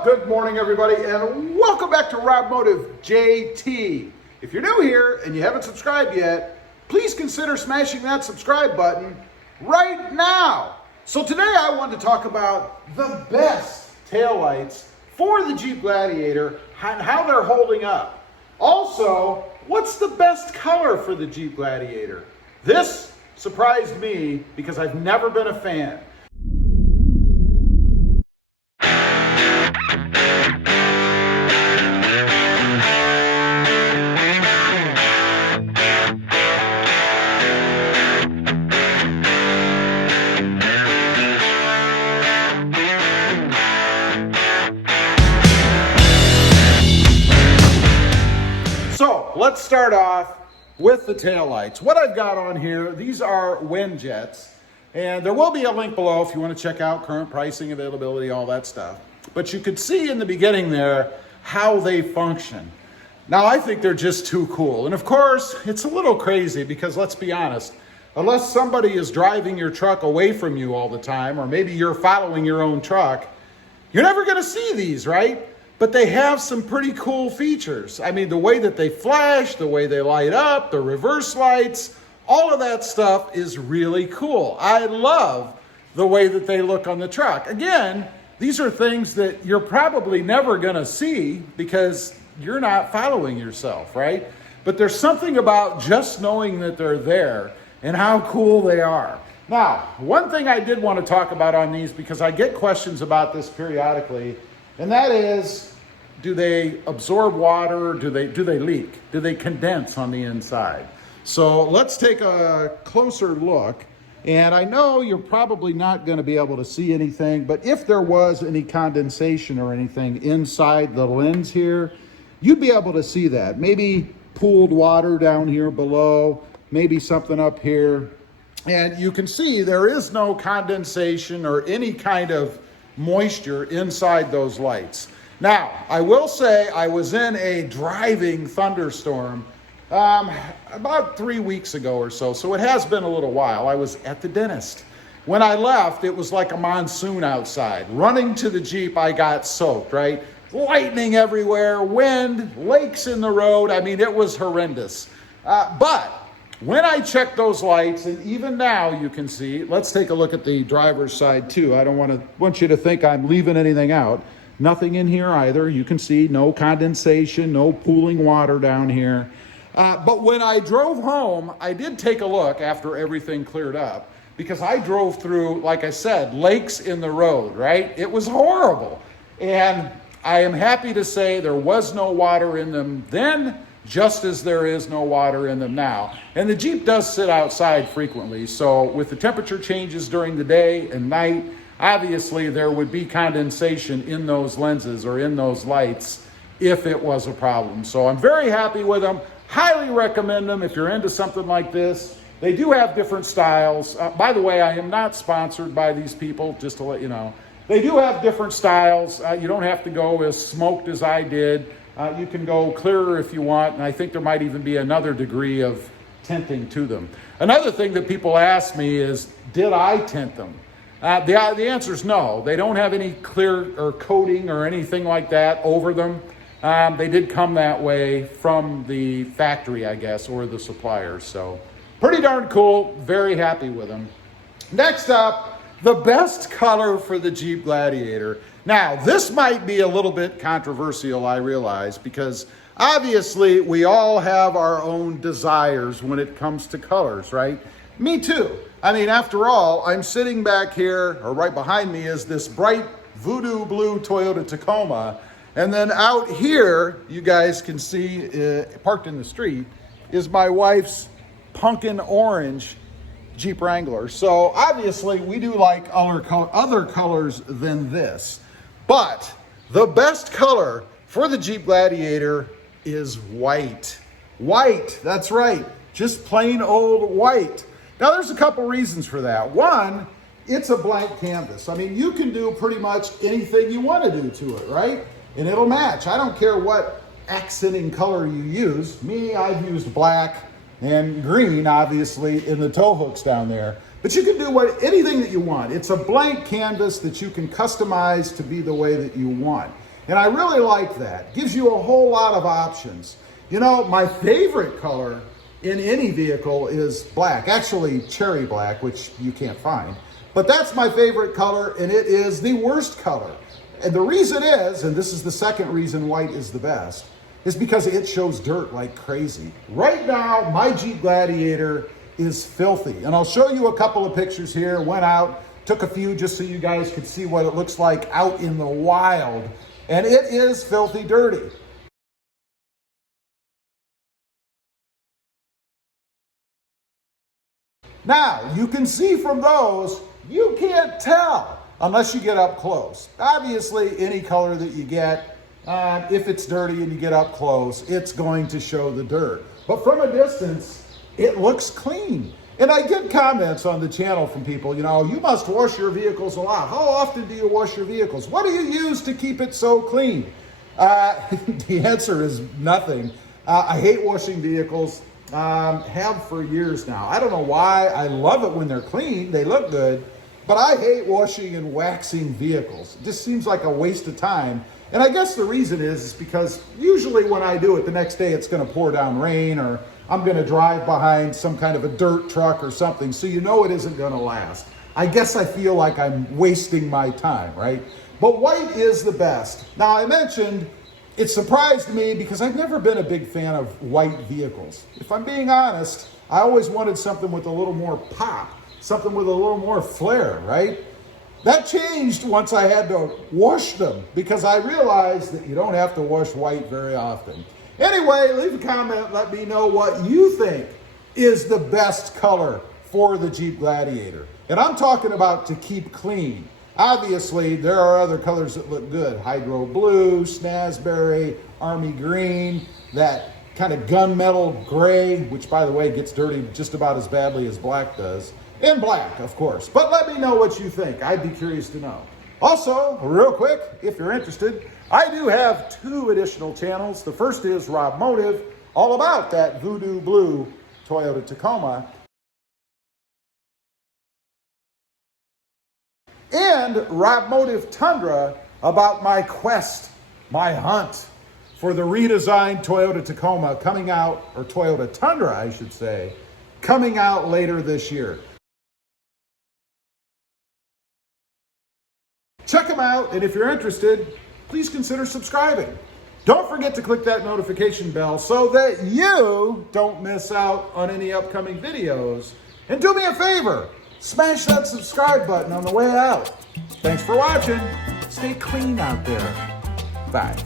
Well, good morning, everybody, and welcome back to Rob Motive JT. If you're new here and you haven't subscribed yet, please consider smashing that subscribe button right now. So today I want to talk about the best taillights for the Jeep Gladiator and how they're holding up. Also, what's the best color for the Jeep Gladiator? This surprised me because I've never been a fan. So let's start off with the taillights. What I've got on here, these are Winjets, and there will be a link below if you want to check out current pricing, availability, all that stuff. But you could see in the beginning there how they function. Now I think they're just too cool. And of course, it's a little crazy because let's be honest, unless somebody is driving your truck away from you all the time, or maybe you're following your own truck, you're never going to see these, right? But they have some pretty cool features. I mean, the way that they flash, the way they light up, the reverse lights, all of that stuff is really cool. I love the way that they look on the truck. Again, these are things that you're probably never gonna see because you're not following yourself, right? But there's something about just knowing that they're there and how cool they are. Now, one thing I did want to talk about on these, because I get questions about this periodically, and that is, do they absorb water? Do they leak? Do they condense on the inside? So let's take a closer look. And I know you're probably not going to be able to see anything, but if there was any condensation or anything inside the lens here, you'd be able to see that. Maybe pooled water down here below, maybe something up here. And you can see there is no condensation or any kind of moisture inside those lights. Now, I will say I was in a driving thunderstorm about 3 weeks ago or so it has been a little while. I was at the dentist. When I left, it was like a monsoon outside. Running to the Jeep, I got soaked, right? Lightning everywhere, wind, lakes in the road. I mean, it was horrendous. But when I checked those lights, and even now you can see, let's take a look at the driver's side too. I don't want you to think I'm leaving anything out. Nothing in here either. You can see no condensation, no pooling water down here. But when I drove home, I did take a look after everything cleared up because I drove through, like I said, lakes in the road, right? It was horrible. And I am happy to say there was no water in them then, just as there is no water in them now. And the Jeep does sit outside frequently. So with the temperature changes during the day and night, obviously there would be condensation in those lenses or in those lights if it was a problem. So I'm very happy with them. Highly recommend them if you're into something like this. They do have different styles. By the way, I am not sponsored by these people, just to let you know. They do have different styles. You don't have to go as smoked as I did. You can go clearer if you want, and I think there might even be another degree of tinting to them. Another thing that people ask me is, did I tint them? The answer is no. They don't have any clear or coating or anything like that over them. They did come that way from the factory, I guess, or the suppliers. So pretty darn cool. Very happy with them. Next up, the best color for the Jeep Gladiator. Now, this might be a little bit controversial, I realize, because obviously we all have our own desires when it comes to colors, right? Me too. I mean, after all, I'm sitting back here, or right behind me is this bright voodoo blue Toyota Tacoma. And then out here, you guys can see, parked in the street, is my wife's pumpkin orange Jeep Wrangler. So obviously we do like other colors than this. But the best color for the Jeep Gladiator is white. White, that's right, just plain old white. Now there's a couple reasons for that. One, it's a blank canvas. I mean, you can do pretty much anything you want to do to it, right? And it'll match. I don't care what accenting color you use. Me, I've used black and green, obviously, in the tow hooks down there. But you can do anything that you want. It's a blank canvas that you can customize to be the way that you want. And I really like that. Gives you a whole lot of options. You know, my favorite color in any vehicle is black. Actually, cherry black, which you can't find. But that's my favorite color, and it is the worst color. And the reason is, and this is the second reason white is the best, is because it shows dirt like crazy. Right now, my Jeep Gladiator is filthy. And I'll show you a couple of pictures here. Went out, took a few just so you guys could see what it looks like out in the wild. And it is filthy dirty. Now, you can see from those, you can't tell unless you get up close. Obviously, any color that you get, if it's dirty and you get up close, it's going to show the dirt. But from a distance, it looks clean. And I get comments on the channel from people, you know, you must wash your vehicles a lot. How often do you wash your vehicles? What do you use to keep it so clean? The answer is nothing. I hate washing vehicles. Have for years now. I don't know why. I love it when they're clean. They look good. But I hate washing and waxing vehicles. It just seems like a waste of time. And I guess the reason is because usually when I do it, the next day it's going to pour down rain, or I'm going to drive behind some kind of a dirt truck or something. So you know it isn't going to last. I guess I feel like I'm wasting my time, right? But white is the best. Now, I mentioned it surprised me because I've never been a big fan of white vehicles. If I'm being honest, I always wanted something with a little more pop, something with a little more flair, right? That changed once I had to wash them because I realized that you don't have to wash white very often. Anyway, leave a comment, let me know what you think is the best color for the Jeep Gladiator. And I'm talking about to keep clean. Obviously, there are other colors that look good. Hydro blue, snazberry, army green, that kind of gunmetal gray, which by the way gets dirty just about as badly as black does. And black, of course. But let me know what you think. I'd be curious to know. Also, real quick, if you're interested, I do have 2 additional channels. The first is Rob Motive, all about that voodoo blue Toyota Tacoma. And Rob Motive Tundra, about my quest, my hunt for the redesigned Toyota Tacoma coming out, or Toyota Tundra, I should say, coming out later this year. Check them out, and if you're interested, please consider subscribing. Don't forget to click that notification bell so that you don't miss out on any upcoming videos. And do me a favor, smash that subscribe button on the way out. Thanks for watching. Stay clean out there. Bye.